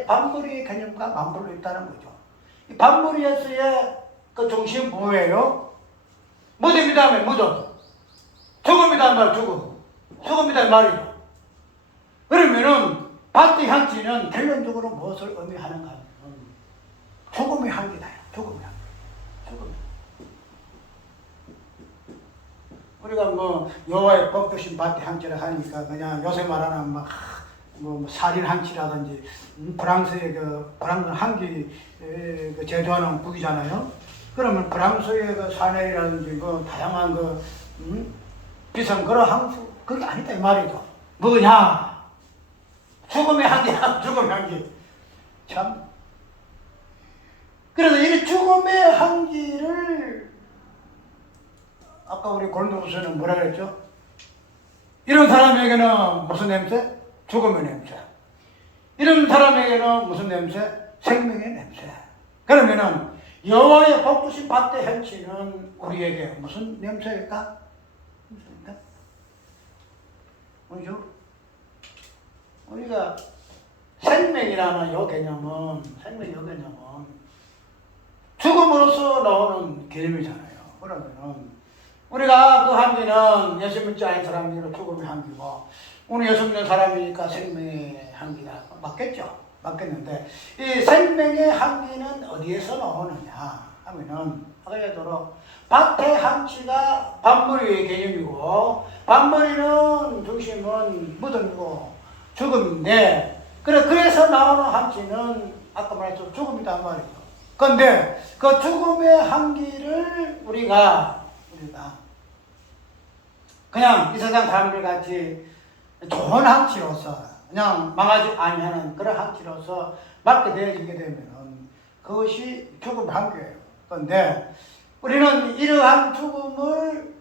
밭머리의 개념과 맞물려 있다는 거죠. 이 밭머리에서의 그 중심 뭐예요? 무덤이다 무덤. 죽음이다 말 죽음이다 말이죠. 그러면은 밭의 향기는 결론적으로 무엇을 의미하는가 하면 죽음의 향기다. 죽음. 우리가 여호와의 복 주신 밭의 향기를 하니까 그냥 요새 말하는 살인 향기라든지 프랑스의 프랑스 향기 제조하는 국이잖아요. 그러면 프랑스의 샤넬이라든지 다양한 비싼 그런 향수 그게 아니다 이 말이죠. 뭐냐? 죽음의 향기야. 죽음의 향기. 참. 그래서 이 죽음의 향기를 아까 우리 고린도후서는 뭐라 그랬죠? 이런 사람에게는 무슨 냄새? 죽음의 냄새. 이런 사람에게는 무슨 냄새? 생명의 냄새. 그러면은 여호와의 복 주신 밭의 향취는 우리에게 무슨 냄새일까? 뭐죠? 우리가 생명이라는 요 개념은 죽음으로써 나오는 개념이잖아요. 그러면은 우리가 그 향기는 예수 믿지 않은 사람이니까 죽음의 향기고 오늘 예수 믿는 사람이니까 생명의 향기다. 맞겠죠? 맞겠는데 이 생명의 향기는 어디에서 나오느냐 하면은 아까 얘기했도록 밭의 향취가 밭머리의 개념이고 밭머리는 중심은 무덤이고 죽음인데 그래서 나오는 향취는 아까 말했죠. 죽음이다 말이죠. 그런데 그 죽음의 향기를 우리가 그냥 이 세상 사람들 같이 좋은 향취로서 그냥 망하지 아니하는 그런 향취로서 맡게 되어지게 되면 그것이 죽음의 향기예요. 그런데 우리는 이러한 죽음의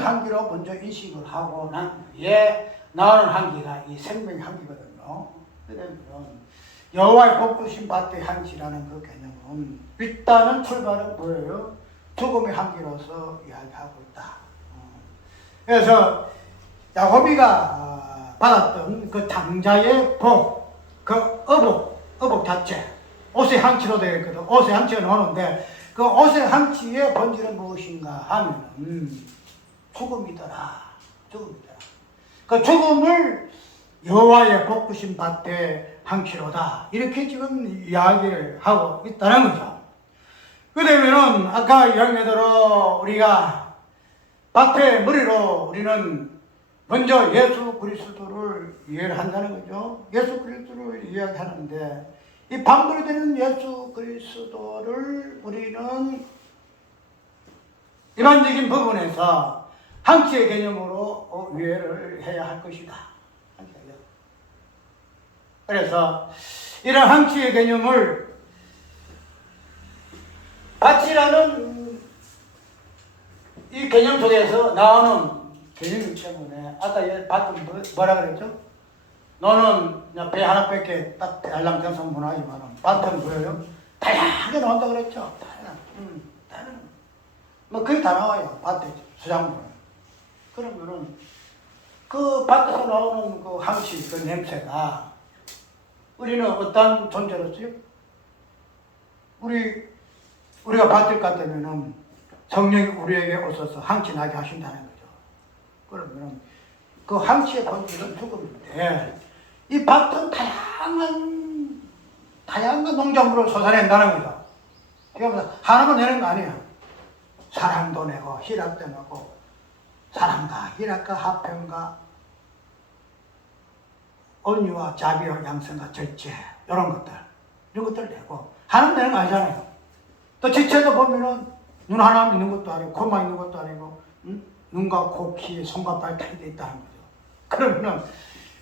한기로 먼저 인식을 하고 난 뒤에 나오는 한기가 이 생명의 한기거든요. 그러면 여호와의 복주신 밭의 한기라는 그 개념은 일단은 출발은 뭐예요? 죽음의 한기로서 이야기하고 있다. 그래서 야곱이가 받았던 그 장자의 복, 그 어복 자체, 옷의 한치로 되어 있거든. 옷의 한치가 나오는데 그 옷의 한치의 본질은 무엇인가 하면 죽음이더라. 그 죽음을 여호와의 복주신 밭의 한치로다. 이렇게 지금 이야기를 하고 있다는 거죠. 그러면은 아까 이야기대로 우리가 밭의 머리로 우리는 먼저 예수 그리스도를 이해를 한다는 거죠. 예수 그리스도를 이야기하는데 이 방불이 되는 예수 그리스도를 우리는 일반적인 부분에서 한치의 개념으로 이해를 해야 할 것이다. 그래서 이런 한치의 개념을 밭이라는 이 개념 속에서 나오는 개념이기 때문에 아까 밭은 뭐라 그랬죠? 너는 배 하나밖에 딱 알랑장성 문화지만 밭은 뭐예요? 다양하게 나온다 그랬죠? 다양한 뭐 거의 다 나와요. 밭에 수작물은. 그러면은 그 밭에서 나오는 그 향취, 그 냄새가 우리는 어떤 존재로서요? 우리가 밭을 갔다면은 성령이 우리에게 오셔서 향취 나게 하신다는 거죠. 그러면은 그 향취의 본질은 죽음인데 이 밭은 다양한 농작물을 솟아낸다는 거죠. 그러면서 하나만 내는 거 아니에요. 사랑도 내고 희락도 내고 사랑과 희락과 화평과 온유와 자비와 양성과 절제 이런 것들 내고 하나만 내는 거 아니잖아요. 또 지체도 보면은 눈 하나 있는 것도 아니고 코만 있는 것도 아니고 눈과 코, 귀, 손과 발 다 있다는 거죠. 그러면은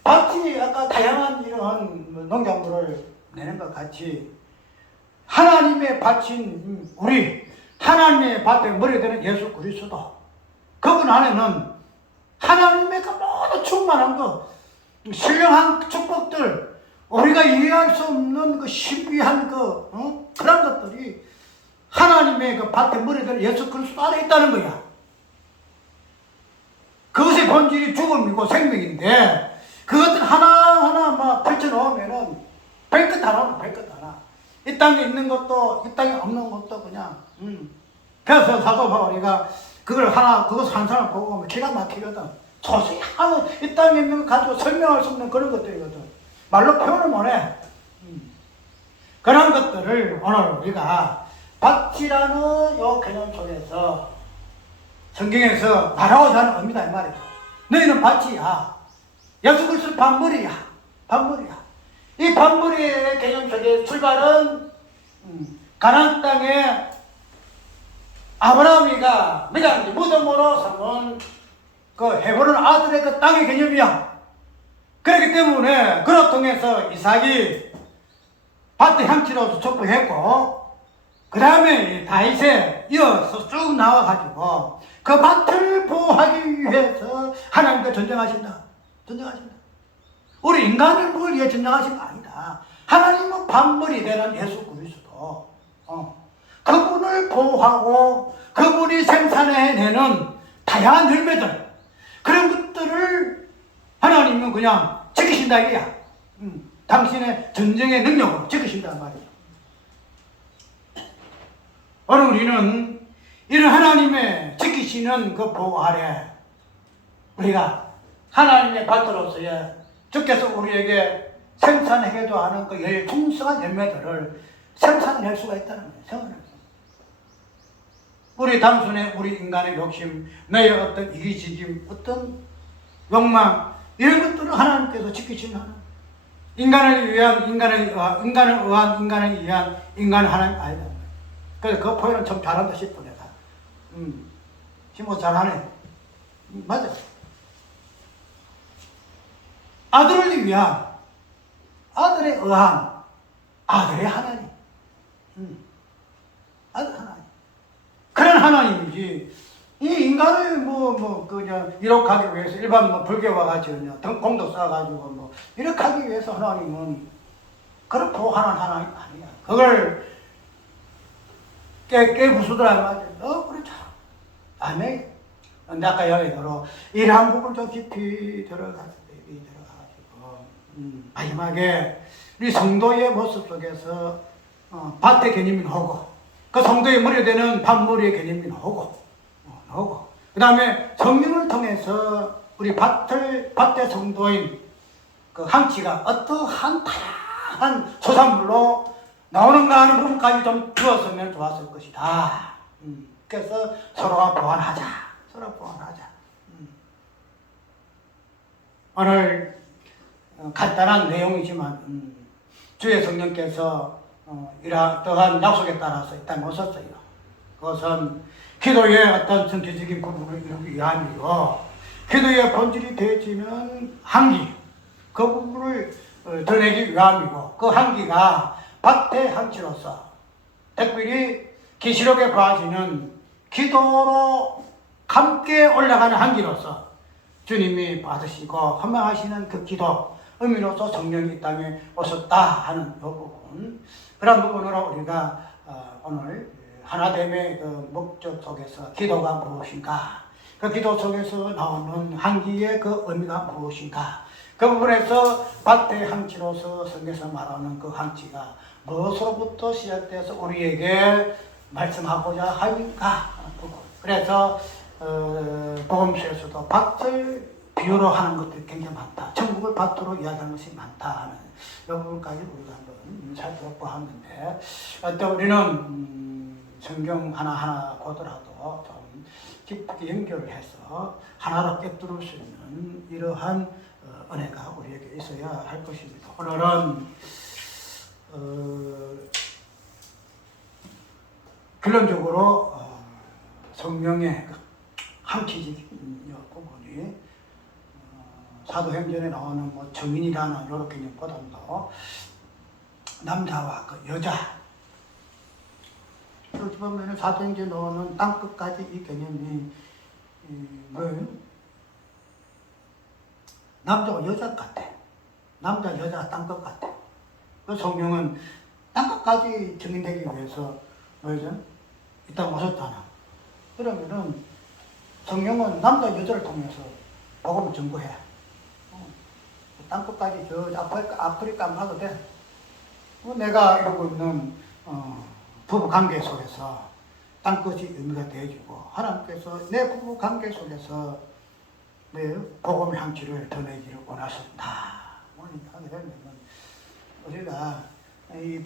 밭이 아까 다양한 이러한 농작물을 내는 것 같이 하나님의 밭인 하나님의 밭에 머리 되는 예수 그리스도 그분 안에는 하나님의 그 모두 충만한 신령한 축복들 우리가 이해할 수 없는 그 신비한 그런 것들이 하나님의 그 밭에 머리 되는 예수 그리스도 안에 있다는 거야. 그것의 본질이 죽음이고 생명인데 그것들 하나하나 막 펼쳐놓으면은 별것 다 나오는 별것 하나. 이 땅에 있는 것도 이 땅에 없는 것도 그냥 그래서 사도 바울이가 그것을 한 사람 보고 보면 기가 막히거든. 소식이 이 땅에 있는 거 가지고 설명할 수 없는 그런 것들이거든. 말로 표현을 못해. 그런 것들을 오늘 우리가 밭이라는 요 개념 속에서 성경에서 말하고자 하는 의미다 이 말이죠. 너희는 밭이야. 예수 그리스도 밭머리야. 이 밭머리의 개념 속에 출발은 가나안 땅에 아브라함이가 믿었는지 무덤으로 삼은 그 헤브론 아들의 그 땅의 개념이야. 그렇기 때문에 그를 통해서 이삭이 밭의 향취로서 촉구했고 그 다음에 다윗에 이어서 쭉 나와가지고 그 밭을 보호하기 위해서 하나님과 전쟁하신다. 우리 인간을 뭘 위해 전쟁하신 거 아니다. 하나님은 밭머리 되는 예수 그리스도 그분을 보호하고 그분이 생산해내는 다양한 열매들 그런 것들을 하나님은 그냥 지키신다 이거야. 당신의 전쟁의 능력으로 지키신단 말이야. 오늘 우리는 이런 하나님의 지키시는 그 보호 아래 우리가 하나님의 밭으로서의 주께서 우리에게 생산하기도 하는 그 풍성한 열매들을 생산할 수가 있다는 거예요. 우리 단순히 우리 인간의 욕심, 나의 어떤 이기지김, 어떤 욕망 이런 것들을 하나님께서 지키시는 인간을 위한 인간을 위한 인간은 하나님 아니다. 그래서 그 표현은 참 잘한다 싶어 내가. 힘을 잘하네. 맞아. 아들을 위한 아들의 의한 아들의 하나님. 하나님. 그런 하나님이지. 이 인간을 그냥 이룩하기 위해서 일반 불교와 같이 그냥 공도 쌓아가지고 이룩하기 위해서 하나님은 그렇고 하는 하나님 아니야. 그걸 깨부수더라 말이야. 그렇죠. 아멘. 근데 아까 이야기대로 이러한 부분을 좀 깊이 들어가가지고 마지막에 우리 성도의 모습 속에서 밭의 개념이 나오고 그 성도의 머리에 되는 밭머리의 개념이 나오고 그 다음에 성령을 통해서 우리 밭의 성도인 그 항치가 어떠한 다양한 소산물로 나오는가 하는 부분까지 좀 주었으면 좋았을 것이다. 그래서 서로가 보완하자. 오늘 간단한 내용이지만 주의 성령께서 이러한 약속에 따라서 이 땅에 오셨어요. 그것은 기도의 어떤 전체적인 부분을 이루기 위함이고 기도의 본질이 되어지는 항기 그 부분을 드러내기 위함이고 그 항기가 밭의 항치로서 특별히 계시록에 보아지는 기도로 함께 올라가는 항기로서 주님이 받으시고 헌명하시는 그 기도 의미로서 성령이 이 땅에 오셨다 하는 이 부분 그런 부분으로 우리가 오늘 하나됨의 그 목적 속에서 기도가 무엇인가 그 기도 속에서 나오는 항기의 그 의미가 무엇인가 그 부분에서 밭의 항치로서 성경에서 말하는 그 항치가 무엇으로부터 시작돼서 우리에게 말씀하고자 하는가 하는 부분 그래서 복음서에서도 밭을 비유로 하는 것들이 굉장히 많다. 천국을 밭으로 이야기하는 것이 많다 하는 이 부분까지 우리가 한번 살펴보았는데 또 우리는 성경 하나하나 보더라도 좀 깊게 연결을 해서 하나로 꿰뚫을 수 있는 이러한 은혜가 우리에게 있어야 할 것입니다. 오늘은 결론적으로 성령의 항치적인 부분이 사도행전에 나오는 정인이라는 이런 개념보다도 남자와 그 여자 그렇게 보면 사도행전에 나오는 땅끝까지 이 개념이 뭐예요? 남자와 여자 같아. 남자 여자 땅끝 같아. 그 성령은 땅끝까지 정인되기 위해서 뭐죠? 이 땅 오셨잖아. 그러면은 성령은 남자 여자를 통해서 복음을 전거해. 땅끝까지 저 아프리카 가도 돼. 내가 이러고 있는 부부 관계 속에서 땅끝이 의미가 되어지고 하나님께서 내 부부 관계 속에서 내 복음의 향취를 전해지를 원하셨다. 하게 되면 우리가 이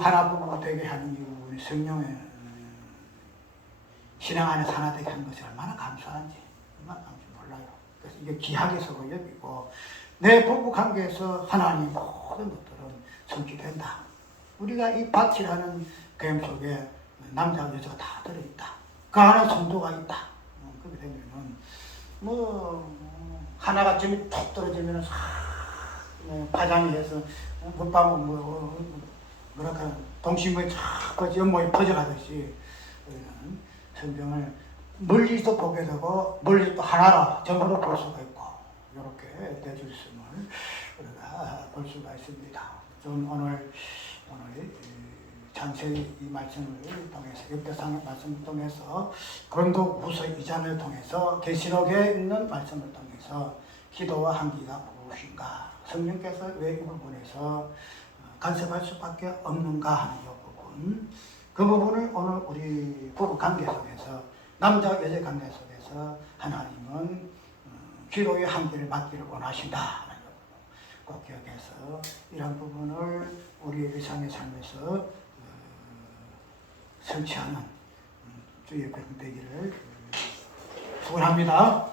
하나 부부 되게 하는 이유 성령의 신앙 안에서 하나 되게 한 것이 얼마나 감사한지 몰라요. 그래서 이게 귀하게 서고 여기고 내 부부 관계에서 하나님 모든 것들은 성취된다. 우리가 이 밭이라는 개념 속에 남자 여자가 다 들어있다. 그 안에 성도가 있다. 그렇게 되면은 하나가 점이 툭 떨어지면은 파장이 해서 물방울 뭐랄까 동심의 쫙 연못이 퍼져가듯이 성경을 멀리서 보게 되고 멀리 또 하나로 전부로 볼 수가 있고 이렇게 되어있음을 우리가 볼 수가 있습니다. 저는 오늘 장세히 이 말씀을 통해서 역대상의 말씀을 통해서 고린도후서 2장을 통해서 계시록에 있는 말씀을 통해서 기도와 항기가 무엇인가 성령께서 왜 이 부분에서 간섭할 수밖에 없는가 하는 이 부분 그 부분을 오늘 우리 부부 관계 속에서 남자 여자 관계 속에서 하나님은 기도의 한계를 맡기를 원하신다 하는 부분 꼭 기억해서 이런 부분을 우리의 일상의 삶에서 성취하는 주의 백성 되기를 축원합니다.